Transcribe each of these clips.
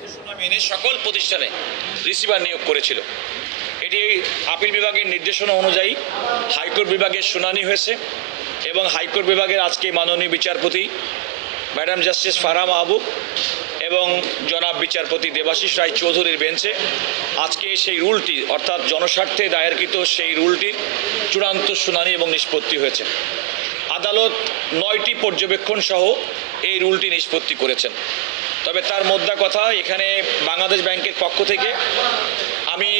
নির্দেশনা মেনে সকল প্রতিষ্ঠানে রিসিভার নিয়োগ করেছিল। এটি আপিল বিভাগের নির্দেশনা অনুযায়ী হাইকোর্ট বিভাগের শুনানি হয়েছে এবং হাইকোর্ট বিভাগের আজকে মাননীয় বিচারপতি ম্যাডাম জাস্টিস ফারাহ মাহবুব এবং জনাব বিচারপতি দেবাশিস রায় চৌধুরীর বেঞ্চে আজকে সেই রুলটি, অর্থাৎ জনস্বার্থে দায়েরকৃত সেই রুলটির চূড়ান্ত শুনানি এবং নিষ্পত্তি হয়েছে। আদালত নয়টি পর্যবেক্ষণ সহ এই রুলটি নিষ্পত্তি করেছেন। তবে তার মধ্যে কথা এখানে বাংলাদেশ ব্যাংকের পক্ষ থেকে, আমি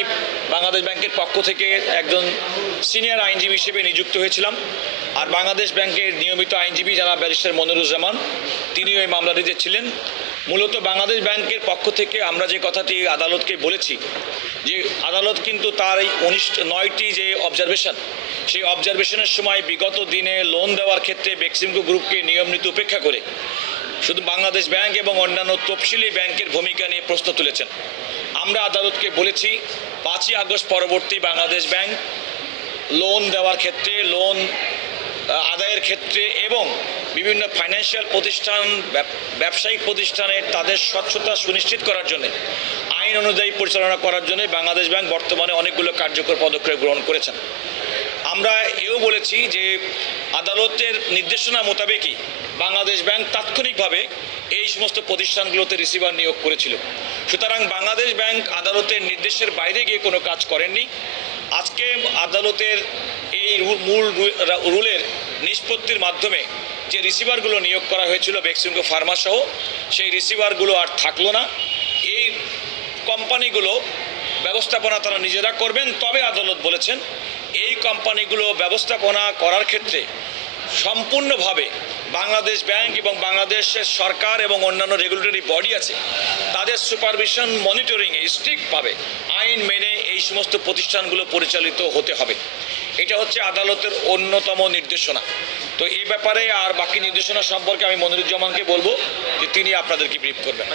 বাংলাদেশ ব্যাংকের পক্ষ থেকে একজন সিনিয়র আইনজীবী হিসেবে নিযুক্ত হয়েছিলাম। আর বাংলাদেশ ব্যাংকের নিয়মিত আইনজীবী যারা ব্যারিস্টার মনিরুজ্জামান, তিনিও এই মামলাটিতে ছিলেন। মূলত বাংলাদেশ ব্যাংকের পক্ষ থেকে আমরা যে কথাটি আদালতকে বলেছি, যে আদালত কিন্তু তার এই উনিশ, নয়টি যে অবজারভেশন সেই অবজারভেশনের সময় বিগত দিনে লোন দেওয়ার ক্ষেত্রে বেক্সিমকো গ্রুপকে নিয়ম নীতি উপেক্ষা করে শুধু বাংলাদেশ ব্যাংক এবং অন্যান্য তফসিলি ব্যাংকের ভূমিকা নিয়ে প্রশ্ন তুলেছেন। আমরা আদালতকে বলেছি, পাঁচই আগস্ট পরবর্তী বাংলাদেশ ব্যাংক লোন দেওয়ার ক্ষেত্রে, লোন আদায়ের ক্ষেত্রে এবং বিভিন্ন ফাইন্যান্সিয়াল প্রতিষ্ঠান ব্যবসায়িক প্রতিষ্ঠানে তাদের স্বচ্ছতা সুনিশ্চিত করার জন্য, আইন অনুযায়ী পরিচালনা করার জন্য বাংলাদেশ ব্যাংক বর্তমানে অনেকগুলো কার্যকর পদক্ষেপ গ্রহণ করেছেন। আমরা এও বলেছি যে আদালতের নির্দেশনা মোতাবেকই বাংলাদেশ ব্যাংক তাৎক্ষণিকভাবে এই সমস্ত প্রতিষ্ঠানগুলোতে রিসিভার নিয়োগ করেছিল। সুতরাং বাংলাদেশ ব্যাংক আদালতের নির্দেশের বাইরে গিয়ে কোনো কাজ করেননি। আজকে আদালতের এই মূল রুলের নিষ্পত্তির মাধ্যমে যে রিসিভারগুলো নিয়োগ করা হয়েছিল, বেক্সিমকো ফার্মা সহ, সেই রিসিভারগুলো আর থাকল না। এই কোম্পানিগুলো ব্যবস্থাপনা তারা নিজেরা করবেন, তবে আদালত বলেছেন এই কোম্পানিগুলো ব্যবস্থাপনা করার ক্ষেত্রে সম্পূর্ণভাবে বাংলাদেশ ব্যাংক এবং বাংলাদেশের সরকার এবং অন্যান্য রেগুলেটরি বডি আছে, তাদের সুপারভিশন মনিটরিংয়ে স্ট্রিক্টভাবে আইন মেনে এই সমস্ত প্রতিষ্ঠানগুলো পরিচালিত হতে হবে। এটা হচ্ছে আদালতের অন্যতম নির্দেশনা। তো এই ব্যাপারে আর বাকি নির্দেশনা সম্পর্কে আমি মনিরুজ্জামানকে বলব যে তিনি আপনাদেরকে ব্রিফ করবেন।